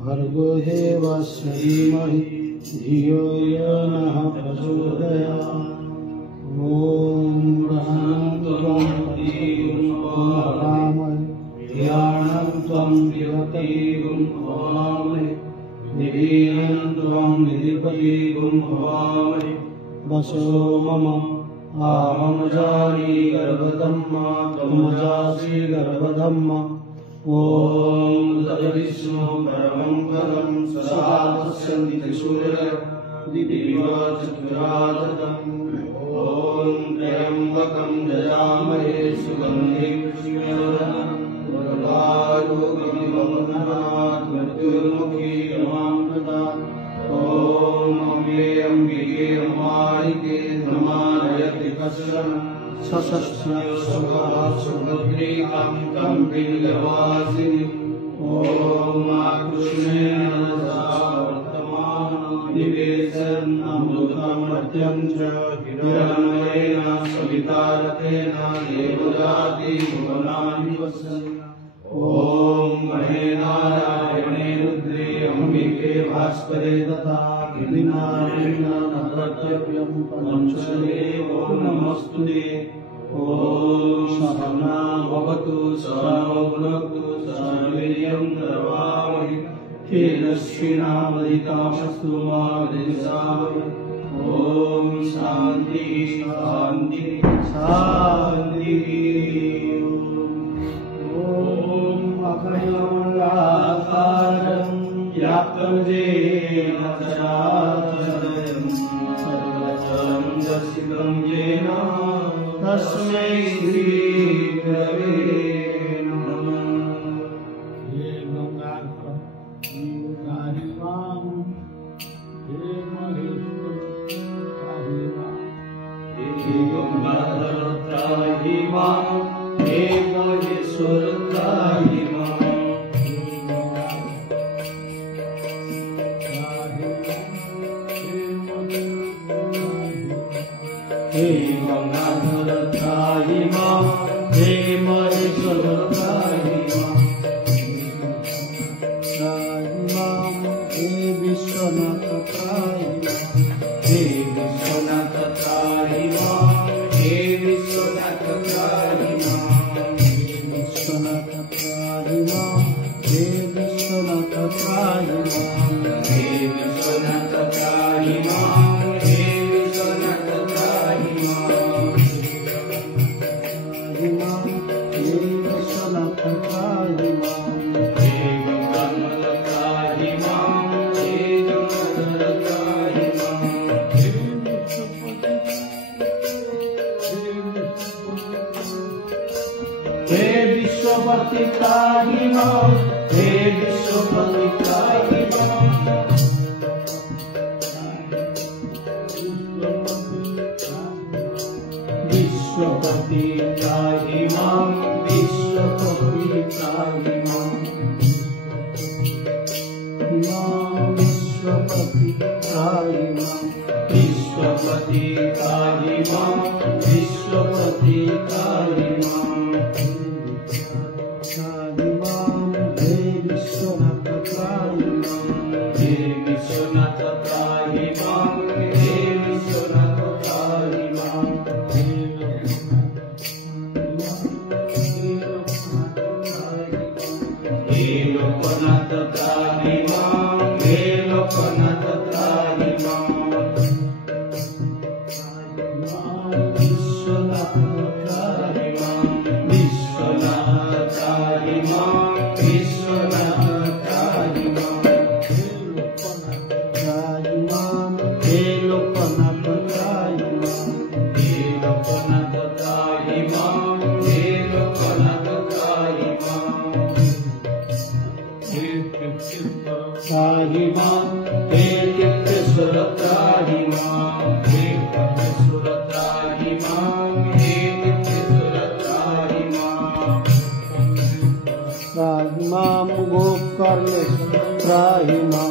भर्गो देवस्य धीमहि धियो यो नः प्रचोदयात्। ॐ ब्रह्मं ध्यानं त्वं विरतिं भवामि निधीनं त्वं निधिपतिं भवामि। वसो मम आहं जानी गर्भधम्मा त्वं जासि गर्भधम्मा। ॐ तद्विष्णु परमं पदं सदा पश्यन्ति त्रिशूलदिव्यचतुरादतम्। ॐ त्र्यम्बकं यजामहे सुगन्धिं पुष्टिवर्धनम्। उर्वारुकमिवमुनात् मृत्युर्मुखी यमामृतात्। ॐ अम्बे अम्बिके अम्बालिके नमानयति कश्चन सशस्त्र सुभद्रीकां कम्पिल्यवासिनी। ॐ कृष्णेन वर्तमानं निवेशन् अमृतमर्त्यं च हिरण्मयेन सवितारतेन देवजाति भुवनानि वसन्ति। ॐ महेनारायणे रुद्रे अम्बिके भास्करे तथा गिरिनारायण नवद्रव्यं पंचले। ॐ नमस्तुते। ॐ सहना भवतु सहनौ भुनक्तु सह वीर्यं करवावहै तेजस्विनावधीतमस्तु मा विद्विषावहै। ॐ शान्ति शान्ति शान्ति। ॐ अखण्डमण्डलाकारं व्याप्तं येन चराचरं सर्वं दर्शितं येन तस्मै श्री गुरवे नमः। हे गंगाधर कारिवाम हे महेश्वर कारिवाम। हे गंगाधर कारिवाम हे महेश्वर कारिवाम। हे गंगाधर त्राहि मां हे महेश्वर त्राहि मां हे विश्वनाथ त्राहि हे विश्वनाथ त्राहि मां हे विश्वनाथ त्राहि मां हे विश्वनाथ त्राहि मां हे विश्वनाथ त्राहि मां हे विश्वनाथ त्राहि मां हे विश्वनाथ त्राहि मां। हे विश्वपति त्राहि मां हे विश्वपति त्राहि मां। विश्वपति त्राहि मां विश्वपति त्राहि मां। विश्वपति त्राहि मां विश्वपति त्राहि मां विश्वपति त्राहि मां। हे विश्वनाथ त्राहि मां हे विश्वनाथ त्राहि मां हे विश्वनाथ त्राहि मां। हे लोकनाथ त्राहि मां हे लोकनाथ त्राहि मां। विश्वनाथ त्राहि मां विश्वनाथ त्राहि मां विश्वनाथ त्राहि मां। हे लोकनाथ त्राहि मां हे लोकनाथ त्राहि मां हे लोकनाथ त्राहि मां। त्राहि मां हे तीर्थेश्वर त्राहि मां हे तीर्थेश्वर त्राहि मां हे तीर्थेश्वर त्राहि मां। त्राहि मां गोकर्णेश्वर त्राहि मां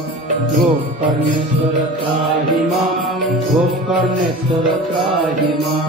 गोकर्णेश्वर त्राहि मां गोकर्णेश्वर त्राहि मां।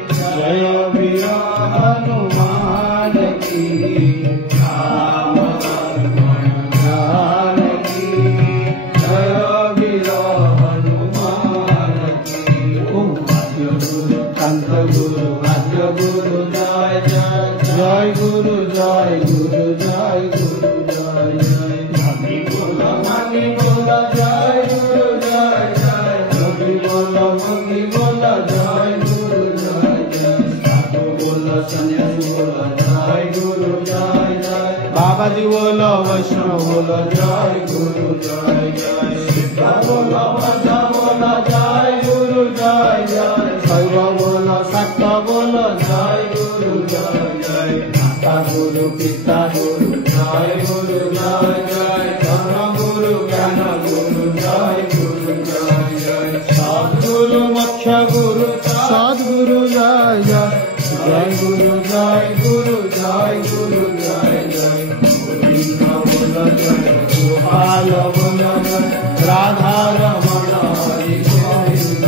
योगी बोलो जय गुरु जय जय, साधु बोलो सन्यासी बोलो जय गुरु जय जय, बाबा जी बोलो वैष्णव बोलो जय गुरु जय जय, सिद्ध बोलो बद्ध बोलो जय गुरु जय जय, शैव बोलो शाक्त बोलो जय गुरु जय जय, माता गुरु पिता गुरु जय गुरु जय जय, धर्म गुरु ज्ञान गुरु जय गुरु जय जय, सद्गुरु मोक्ष गुरु सद्गुरु जय जय, जय गुरु जय गुरु जय गुरु जय जय, गोविंद बोलो जय गोपाल बोलो जय, राधा रमण हरि गोविंद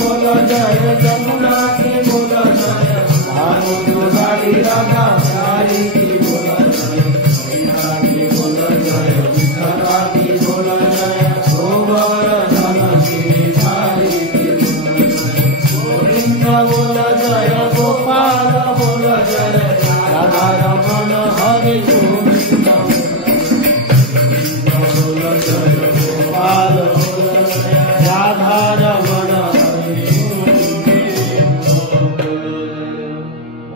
बोलो जय, जमुना की बोलो जय, भानुवारी राधा रानी की बोलो जय, मीरा की बोलो जय, विठला की बोलो जय, गोवर्धन गिरिधारी की बोलो जय, गोविंद बोलो जय गोपाल बोलो जय, राधा रमण हरि गोविंद बोलो जय गोपाल बोलो जय, राधा रमण हरि गोविंद।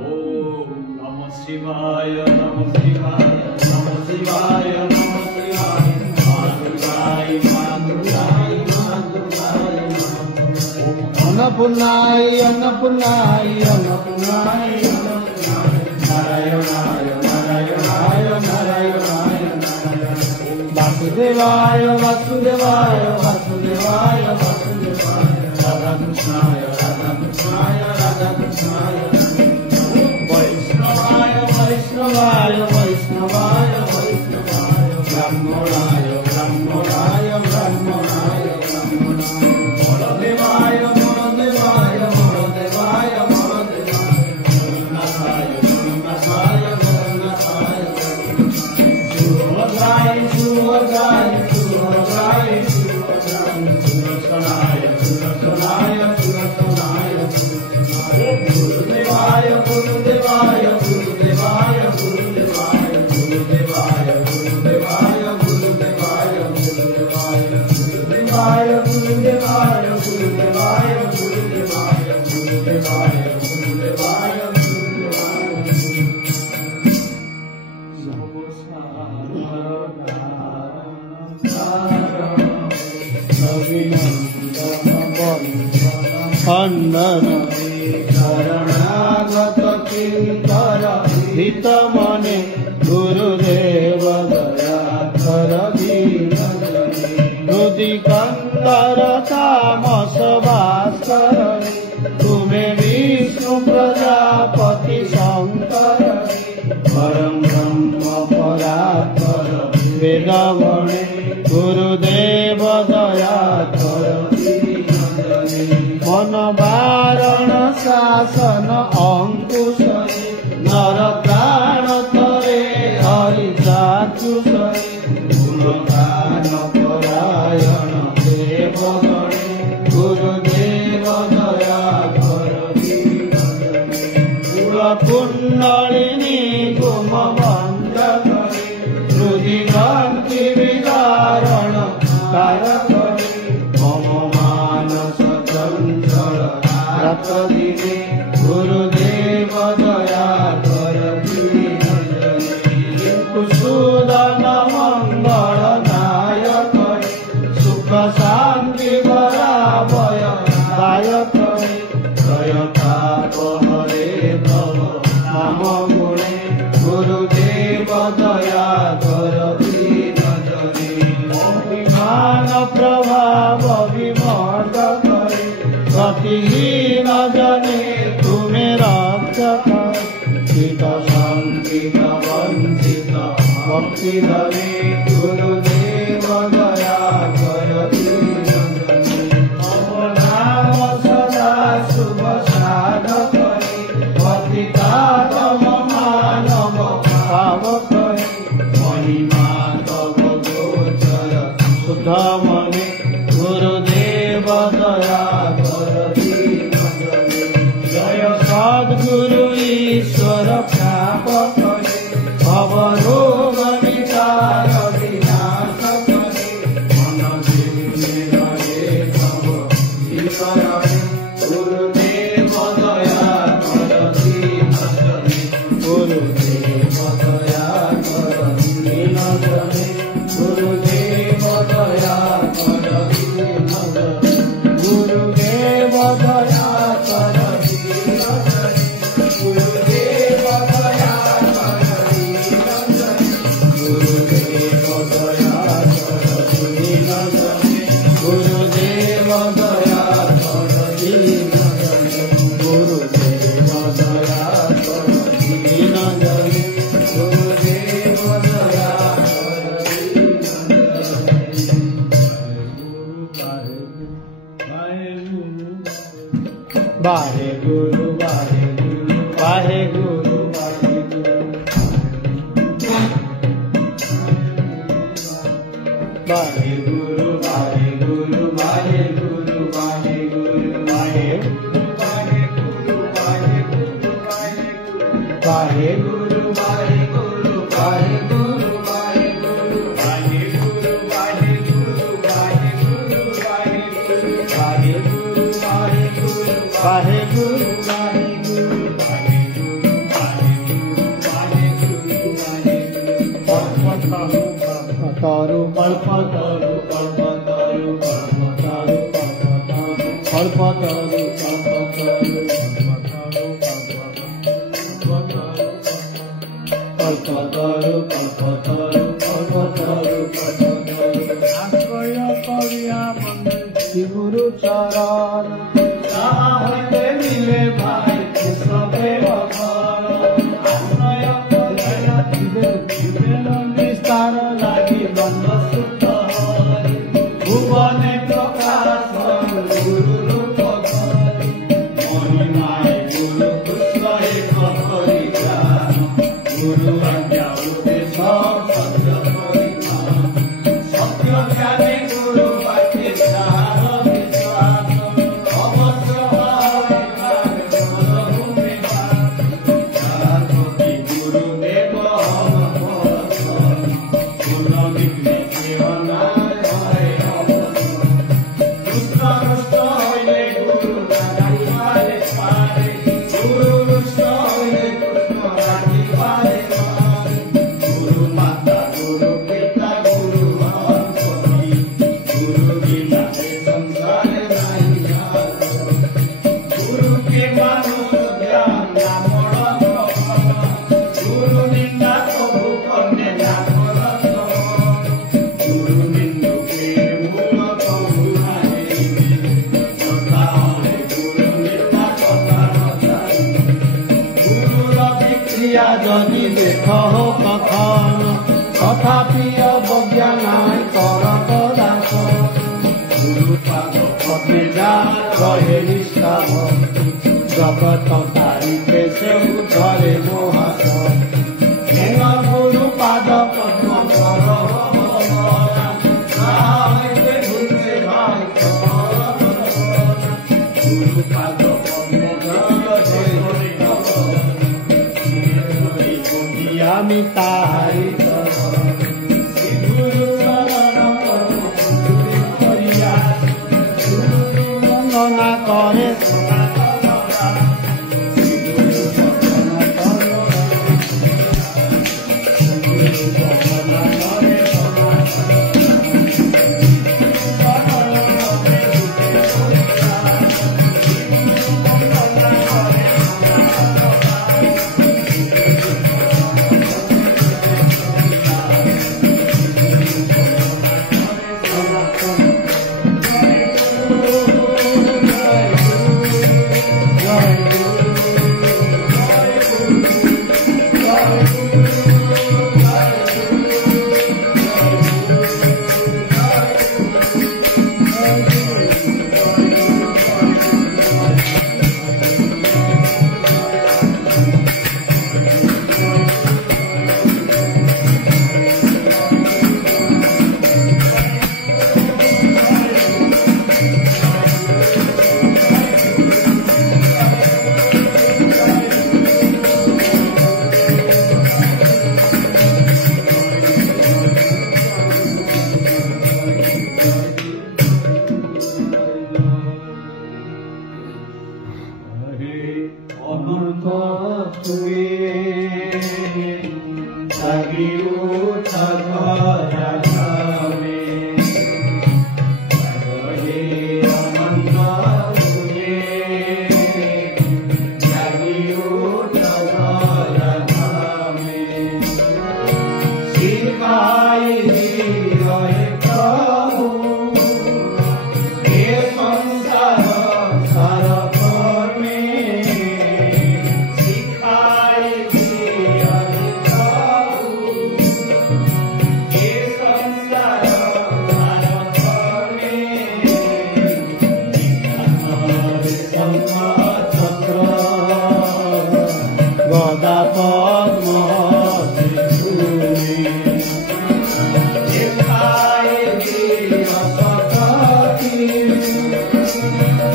ओम नमः शिवाय नमः शिवाय नमः शिवाय नमः शिवाय, मातृकाय मातृकाय मातृकाय, अन्नपूर्णाय अन्नपूर्णाय अन्नपूर्णाय, नारायणाय नारायणाय नारायणाय नारायण, वासुदेवाय वासुदेवाय वासुदेवाय वासुदेवाय, राधा कृष्णाय राधा कृष्णाय राधा कृष्णाय, वैष्णवाय वैष्णवाय वैष्णवाय वैष्णवाय, ब्राह्मणाय ब्राह्मणाय ब्राह्मणाय ब्राह्मणाय, बलदेवाय बलदेवाय बलदेवाय बलदेवाय, जगन्नाथाय जगन्नाथाय जगन्नाथाय, सुभद्राय सुभद्राय सुभद्राय सुभद्राय, सुदर्शनाय सुदर्शनाय सुदर्शनाय, गुरुदेवाय गुरुदेवाय गुरुदेवाय गुरुदेवाय गुरुदेवाय गुरुदेवाय गुरुदेवाय गुरुदेवाय गुरुदेवाय गुरुदेवाय गुरुदेवाय गुरुदेवाय गुरुदेवाय गुरुदेवाय खंडन शरणागत किंकर हित मने, गुरुदेव दया कर हृदि कंदर तामस भास्कर, तुम्हें विष्णु प्रजापति शंकर, परम ब्रह्म परात्पर वेदवणे, गुरुदेव दया कर मन वारण शासन अंकुश, नर प्राण तरे हरि चाक्षुष, गुणगान परायण देवगणे, गुरुदेव दया कर कुंडलिनी गुम बंद करे, हृदि ग्रंथि विदारण कारक, मम मानस चंचल रात दिने, गुरुदेव दया कर कुशूदन मंगल नायक, सुख शांति बराभय दायक, हरे तव नाम गुणे, गुरुदेव दया कर अभिमान प्रभाव विमर्द करे, गतिहीन जने तुम्हें रक्षक, चित संकित वंचित भक्ति धरे, गुरुदेव दया कर नाम सदा शुभ साधक, पतितात्म मानव पावक, महिमा तव गोचर शुद्ध मने, गुरुदेव दया कर जय सद्गुरु ईश्वर प्राप करे, भवरोग विचार विनाश करे, मन जीव रहे वाहेगुरु वाहेगुरु वाहेगुरु वाहेगुरु वाहेगुरु वाहेगुरु वाहेगुरु वाहेगुरु वाहेगुरु वाहेगुरु वाहेगुरु वाहेगुरु तारू कल्प तारू कल्प तारू कल्प तारू कल्प तारू कल्प तारू कल्प तारू कल्प तारू कल्प तारू आश्रय करिया मन गुरु चरण चाहते मिले भाई सबे अघर आश्रय करिया जीवन विस्तार लागि बंद सुत भुवने प्रकाश गुरु रूप महिमाय गुरु कृष्ण एक परिज्ञान गुरु आज्ञा उपदेश सत्य परिज्ञान सत्य ज्ञानी गुरु वाक्य सार विश्वास अवश्य गुरुदेव जदि देख हो कथन तथापि अवज्ञा नाय करत दास गुरु पाद पद्मे जा रहे निष्ठा जगत तारिके से धरे मोहास गुरु पाद पद्म कर गुरु पाद আমি তাহারি গুরু শরণ করিয়া গুরু বন্দনা করে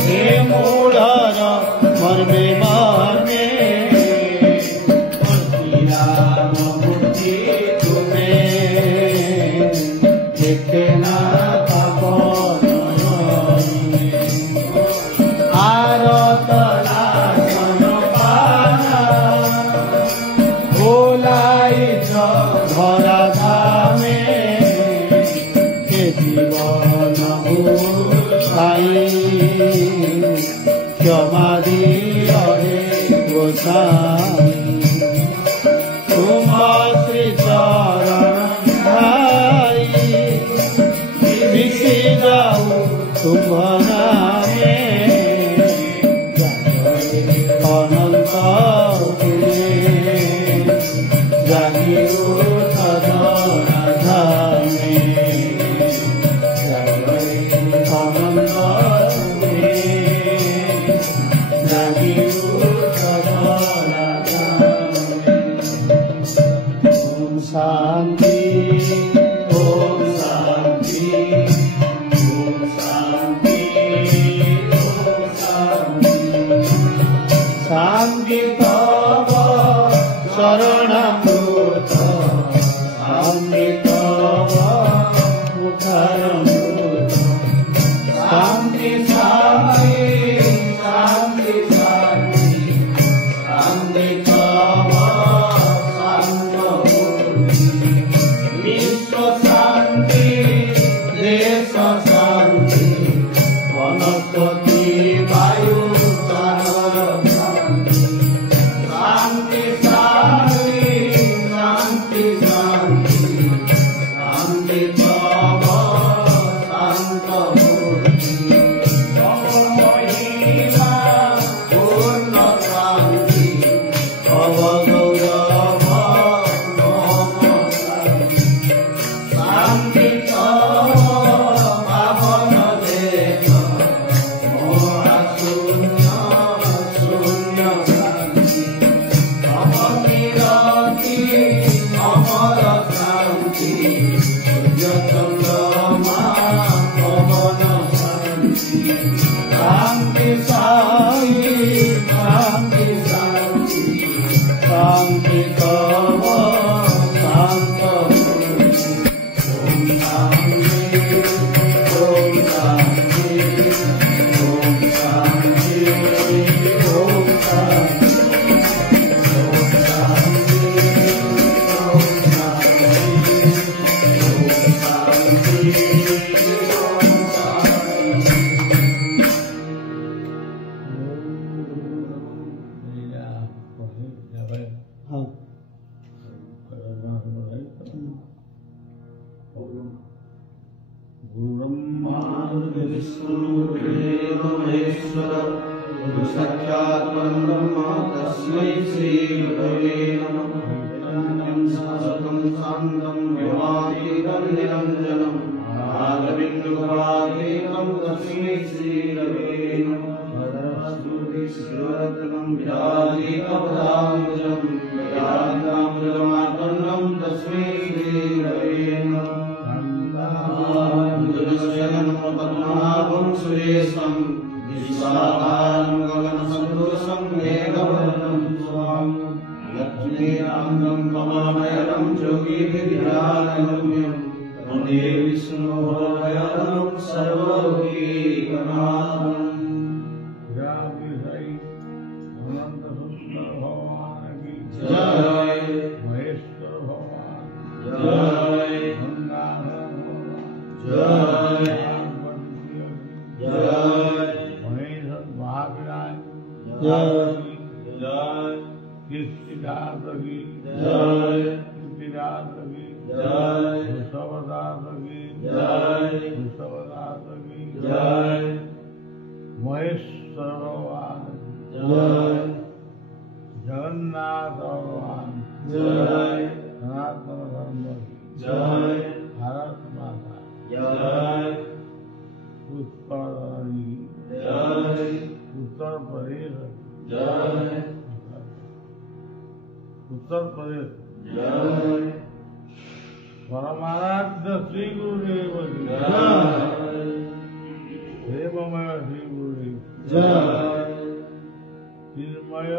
हे मूढ़र मर्मे मर्मे मूर्ति तुम्हें देखना क्षमादी हरे गोसाई तुम श्री चरण भाई मिशी जाऊ तुम नामे अनंत जागिरो सदना धामे अनंत शांति ओम शांति ओम शांति ओम शांति शांति तव शरणमृत शांति तव मुखारमृत शांति शांति शांति शांति शांति तव वनस्पति वायु शांति शांति शांति शांति शांति तव शांत महिमा पूर्ण शांति तव गौरव शांति तव पावन देश शांति साई शांति शांति शांति तव शांत ओम शांति ओम शांति ओम शांति ओम शांति ओम शांति ओम शांति गुरुब्रह्मा विष्णुर्देवो महेश्वरः गुरुसाक्षात् परब्रह्म तस्मै श्री गुरवे नमः सतं शान्तं व्योमातीतं निरञ्जनं नागबिन्दुकलातीतं तस्मै श्री गुरवे नमः श्रीरत्नं व्याधिकपदाम्बुजं व्याधाम्बुजमाकर्णं तस्मै श्री गुरवे नमः पद्मनाभं सुरेशं विश्वाधारं गगनसदृशं मेघवर्णं स्वामी लक्ष्मीकान्तं कमलनयनं योगीभिर्ध्यानगम्यं वन्दे विष्णुभवभयहरं सर्वलोकैकनाथम् जय महेश्वर भगवान जय जय जय महेश्वर महाविराज जय जय कृष्णदास की जय कृष्णदास की जय वृषभदास की जय वृषभदास की जय महेश्वर भगवान जय जगन्नाथ भगवान जय सनातन धर्म जय भारत माता जय उत्तर जय उत्तर प्रदेश जय उत्तर प्रदेश जय परमाराध्य श्री गुरुदेव जय हेममय श्री गुरुदेव जय चिन्मय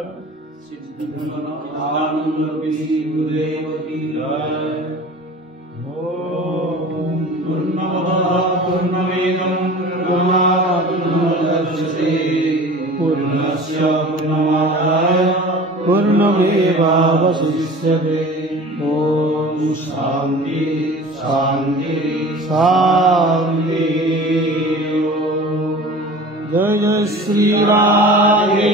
आनंद गुरुदेव की जय ओम पूर्णमदः पूर्णमिदं पूर्णात् पूर्णमुदच्यते पूर्णस्य पूर्णमादाय पूर्णमेवावशिष्यते ओम शांति शांति शांति जय जय श्री राधे